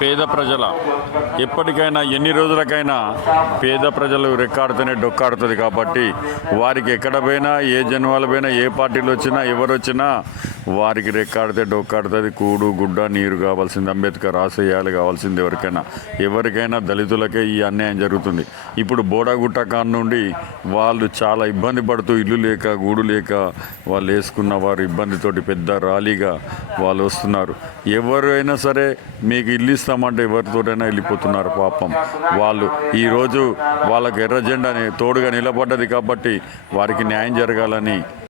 పేద ప్రజల ఎప్పటికైనా ఎన్ని రోజులకైనా పేద ప్రజలు రెక్కాడితేనే డొక్కాడుతుంది. కాబట్టి వారికి ఎక్కడ పోయినా ఏ జన్మల పోయినా ఏ పార్టీలు వచ్చినా ఎవరు వచ్చినా వారికి రెక్కాడితే డొక్కాడుతుంది. కూడు గుడ్డ నీరు కావాల్సింది, అంబేద్కర్ ఆశయాలు కావాల్సింది ఎవరికైనా దళితులకే ఈ అన్యాయం జరుగుతుంది. ఇప్పుడు బోడాగుట్ట కాన్ నుండి వాళ్ళు చాలా ఇబ్బంది పడుతూ ఇల్లు లేక గూడు లేక వాళ్ళు వేసుకున్న వారు ఇబ్బందితోటి పెద్ద ర్యాలీగా వాళ్ళు వస్తున్నారు. ఎవరైనా సరే మీకు ఇల్లు ఇస్తామంటే ఎవరితోటైనా వెళ్ళిపోతున్నారు. పాపం వాళ్ళు ఈరోజు వాళ్ళకు ఎర్ర జెండాని తోడుగా నిలబడ్డది కాబట్టి వారికి న్యాయం జరగాలని